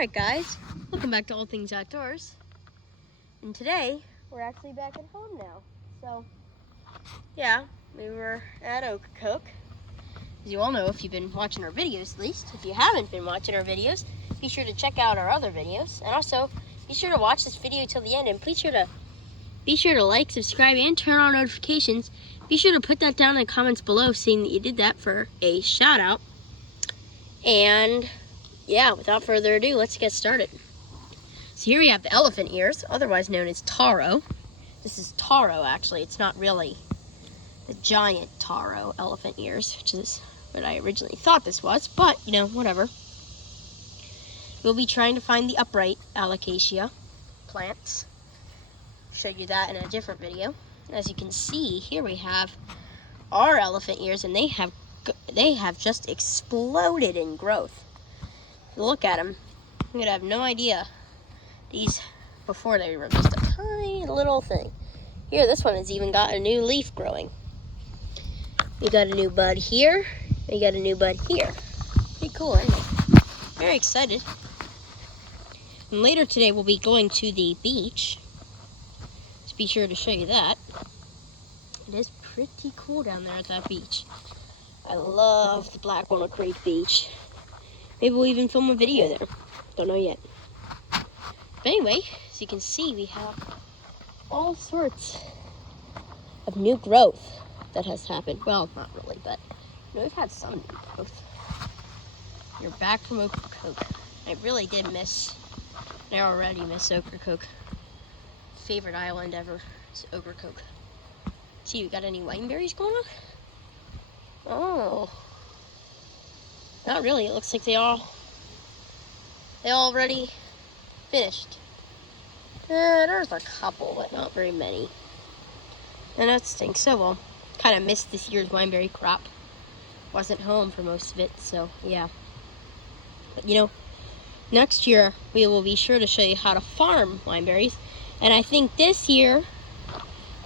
Alright guys, welcome back to All Things Outdoors. And today, we're actually back at home now. So, yeah, we were at Ocracoke. As you all know, if you've been watching our videos at least. If you haven't been watching our videos, be sure to check out our other videos. And also, be sure to watch this video till the end. And be sure to like, subscribe, and turn on notifications. Be sure to put that down in the comments below saying that you did that for a shout out. And yeah, without further ado, let's get started. So here we have the elephant ears, otherwise known as Taro. This is Taro, actually. It's not really the giant Taro elephant ears, which is what I originally thought this was, but, you know, whatever. We'll be trying to find the upright alocasia plants. Showed you that in a different video. As you can see, here we have our elephant ears, and they have just exploded in growth. Look at them. You're gonna have no idea. These, before they were just a tiny little thing. Here, this one has even got a new leaf growing. We got a new bud here. We got a new bud here. Pretty cool, isn't it? Very excited. And later today, we'll be going to the beach. Just be sure to show you that. It is pretty cool down there at that beach. I love the Black Walnut Creek Beach. Maybe we'll even film a video there. Don't know yet. But anyway, as you can see, we have all sorts of new growth that has happened. Well, not really, but you know, we've had some new growth. You're back from Ocracoke. I really did miss, I already miss Ocracoke. Favorite island ever is Ocracoke. See, we got any wineberries going on? Oh. Not really. It looks like they already finished. There's a couple, but not very many. And that stinks. So, well, kind of missed this year's wineberry crop. Wasn't home for most of it, so yeah. But you know, next year we will be sure to show you how to farm wineberries. And I think this year,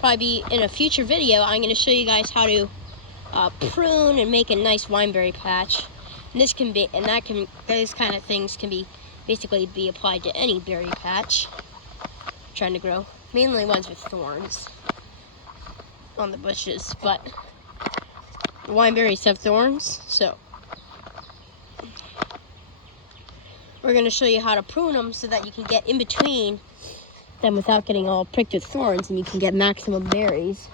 probably in a future video, I'm going to show you guys how to prune and make a nice wineberry patch. And this can be, and that can, those kind of things can be basically be applied to any berry patch I'm trying to grow. Mainly ones with thorns on the bushes, but wineberries have thorns, so we're going to show you how to prune them so that you can get in between them without getting all pricked with thorns, and you can get maximum berries.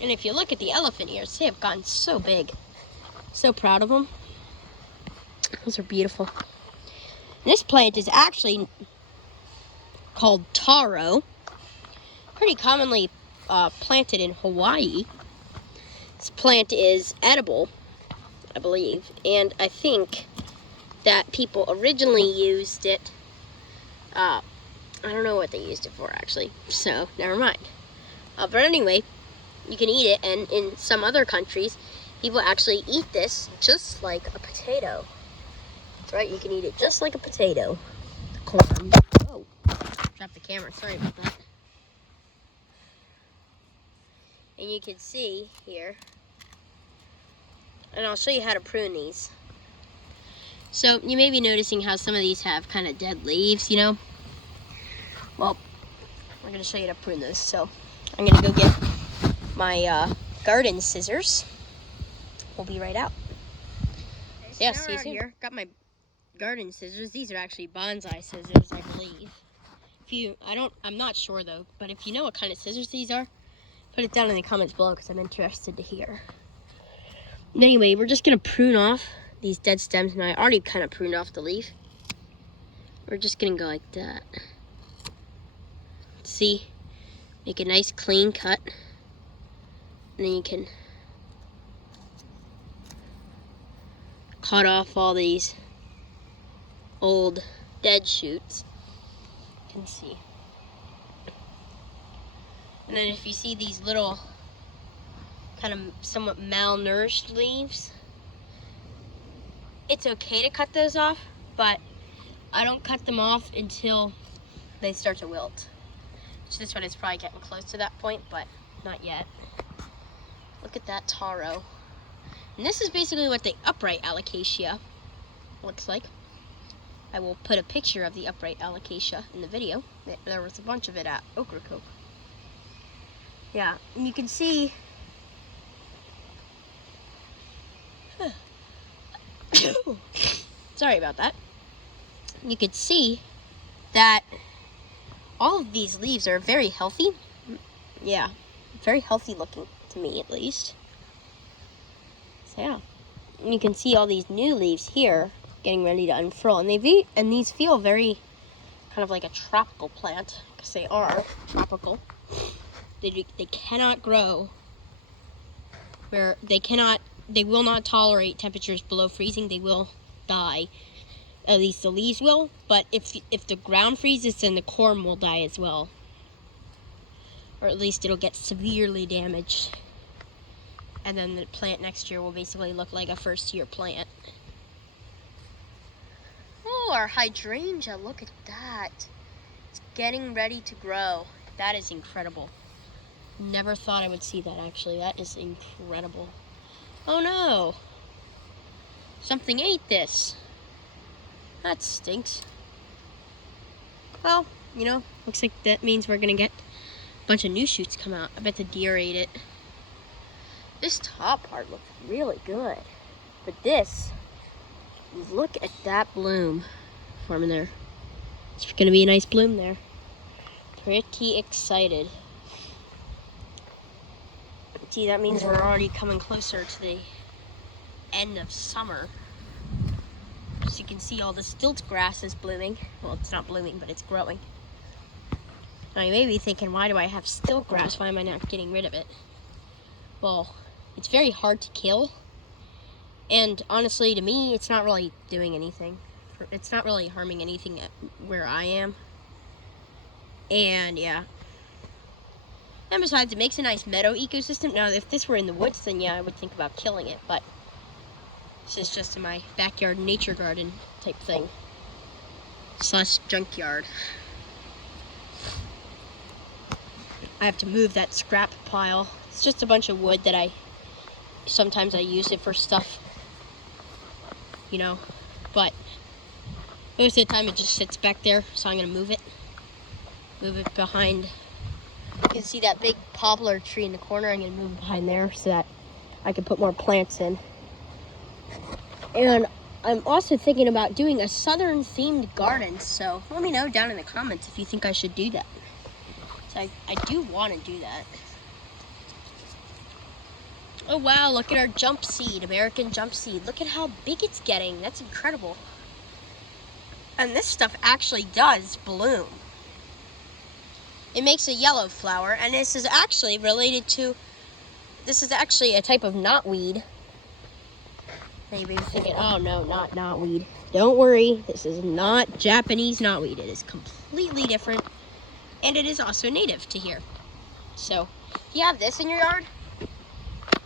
And if you look at the elephant ears, they have gotten so big. So proud of them. Those are beautiful. And this plant is actually called Taro. Pretty commonly planted in Hawaii. This plant is edible, I believe. And I think that people originally used it. I don't know what they used it for, actually. So, never mind. But anyway, you can eat it, and in some other countries, people actually eat this just like a potato. That's right, you can eat it just like a potato. The corn. Oh, dropped the camera. Sorry about that. And you can see here, and I'll show you how to prune these. So you may be noticing how some of these have kind of dead leaves, you know. Well, we're going to show you how to prune those. So I'm going to go get my garden scissors. We'll be right out. Yeah, see you soon. Here. Got my garden scissors. These are actually bonsai scissors, I believe. I'm not sure though, but if you know what kind of scissors these are, put it down in the comments below because I'm interested to hear. Anyway, we're just gonna prune off these dead stems, and I already kind of pruned off the leaf. We're just gonna go like that. See, make a nice clean cut. And then you can cut off all these old dead shoots. You can see. And then if you see these little kind of somewhat malnourished leaves, it's okay to cut those off, but I don't cut them off until they start to wilt. So this one is probably getting close to that point, but not yet. Look at that taro. And this is basically what the upright alocasia looks like. I will put a picture of the upright alocasia in the video. There was a bunch of it at Ocracoke. Yeah, and you can see sorry about that. You can see that all of these leaves are very healthy. Yeah, very healthy looking to me at least. So yeah, and you can see all these new leaves here getting ready to unfurl, and these feel very kind of like a tropical plant because they are tropical. They cannot grow where they will not tolerate temperatures below freezing. They will die. At least the leaves will, but if the ground freezes, then the corm will die as well. Or at least it'll get severely damaged. And then the plant next year will basically look like a first-year plant. Oh, our hydrangea, look at that. It's getting ready to grow. That is incredible. Never thought I would see that, actually. That is incredible. Oh no! Something ate this. That stinks. Well, you know, looks like that means we're gonna get a bunch of new shoots come out. I bet the deer ate it. This top part looks really good. But this, look at that bloom forming there. It's gonna be a nice bloom there. Pretty excited. See, that means we're already coming closer to the end of summer. So you can see all the stilt grass is blooming. Well, it's not blooming, but it's growing. Now you may be thinking, why do I have stilt grass? Why am I not getting rid of it? Well, it's very hard to kill. And honestly, to me, it's not really doing anything. It's not really harming anything at where I am. And yeah. And besides, it makes a nice meadow ecosystem. Now, if this were in the woods, then yeah, I would think about killing it. But this is just in my backyard nature garden type thing. / junkyard. I have to move that scrap pile. It's just a bunch of wood that sometimes I use it for stuff, you know, but most of the time it just sits back there, so I'm gonna move it behind. You can see that big poplar tree in the corner. I'm gonna move it behind there so that I can put more plants in. And I'm also thinking about doing a southern themed garden, so let me know down in the comments if you think I should do that. So I do want to do that. Oh wow, look at our jump seed, American jump seed. Look at how big it's getting. That's incredible. And this stuff actually does bloom. It makes a yellow flower, and this is actually a type of knotweed. Maybe you're thinking, oh no, not knotweed. Don't worry, this is not Japanese knotweed. It is completely different, and it is also native to here. So, if you have this in your yard,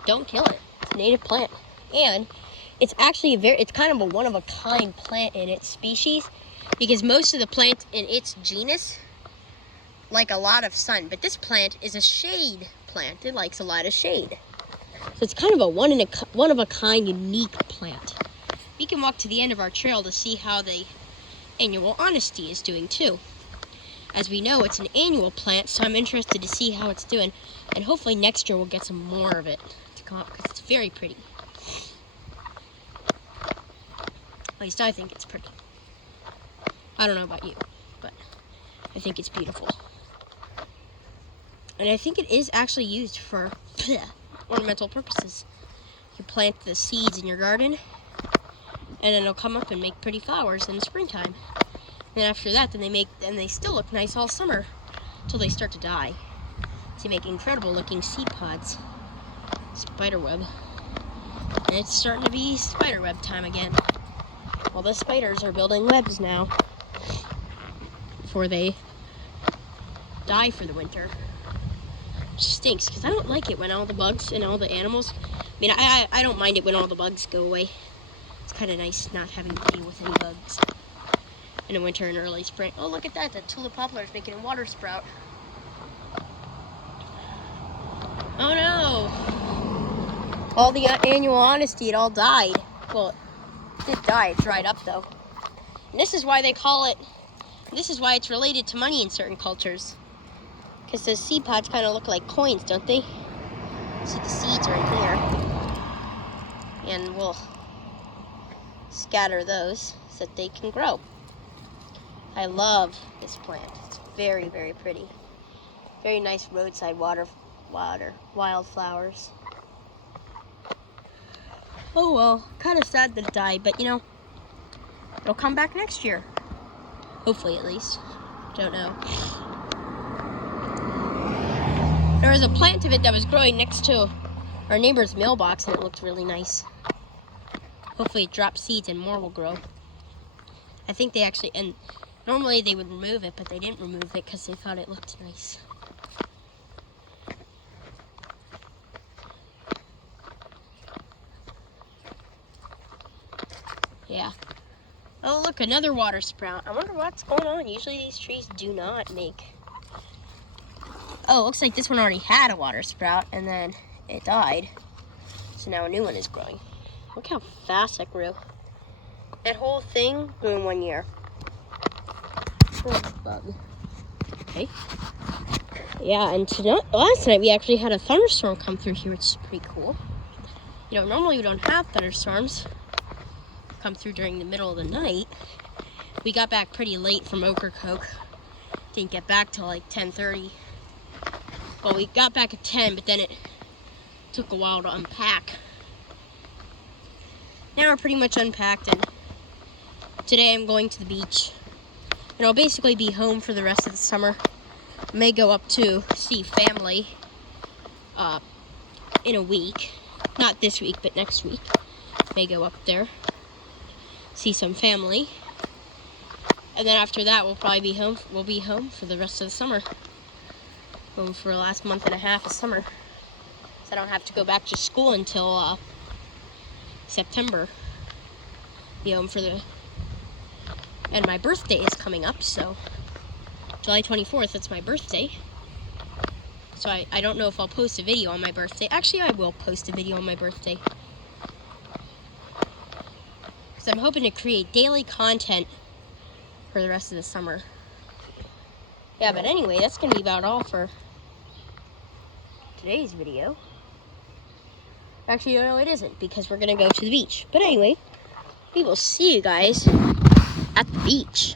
don't kill it. It's a native plant. And it's actually it's kind of a one-of-a-kind plant in its species, because most of the plants in its genus like a lot of sun, but this plant is a shade plant. It likes a lot of shade. So it's kind of a one-of-a-kind unique plant. We can walk to the end of our trail to see how the annual honesty is doing too. As we know, it's an annual plant, so I'm interested to see how it's doing. And hopefully next year we'll get some more of it to come up, because it's very pretty. At least I think it's pretty. I don't know about you, but I think it's beautiful. And I think it is actually used for ornamental purposes. You plant the seeds in your garden, and then it'll come up and make pretty flowers in the springtime. And after that, then they still look nice all summer until they start to die. So you make incredible looking seed pods. Spiderweb. And it's starting to be spiderweb time again. All the spiders are building webs now before they die for the winter. Which stinks, because I don't like it when all the bugs and all the animals, I don't mind it when all the bugs go away. It's kind of nice not having to deal with any bugs. in the winter and early spring. Oh, look at that. The tulip poplar is making a water sprout. Oh no! All the annual honesty, it all died. Well, it did die. It dried up though. And this is why they call it, this is why it's related to money in certain cultures. Because those seed pods kind of look like coins, don't they? See the seeds right here. And we'll scatter those so that they can grow. I love this plant. It's very, very pretty. Very nice roadside wildflowers. Oh well, kind of sad that it died, but you know, it'll come back next year. Hopefully, at least. Don't know. There was a plant of it that was growing next to our neighbor's mailbox, and it looked really nice. Hopefully it drops seeds and more will grow. I think they actually, and normally they would remove it, but they didn't remove it because they thought it looked nice. Yeah. Oh, look, another water sprout. I wonder what's going on. Usually these trees do not make. Oh, it looks like this one already had a water sprout, and then it died. So now a new one is growing. Look how fast that grew. That whole thing grew in 1 year. Okay. Yeah, and last night we actually had a thunderstorm come through here, which is pretty cool. You know, normally we don't have thunderstorms come through during the middle of the night. We got back pretty late from Ocracoke. Didn't get back till like 10:30. Well, we got back at 10, but then it took a while to unpack. Now we're pretty much unpacked, and today I'm going to the beach. And I'll basically be home for the rest of the summer. I may go up to see family in a week. Not this week, but next week. May go up there, see some family. And then after that, we'll probably be home. We'll be home for the rest of the summer. Home for the last month and a half of summer. So I don't have to go back to school until September. Be home for and my birthday is coming up, so July 24th, that's my birthday. So I don't know if I'll post a video on my birthday. Actually, I will post a video on my birthday. Because I'm hoping to create daily content for the rest of the summer. Yeah, but anyway, that's going to be about all for today's video. Actually, no, it isn't, because we're going to go to the beach. But anyway, we will see you guys at the beach.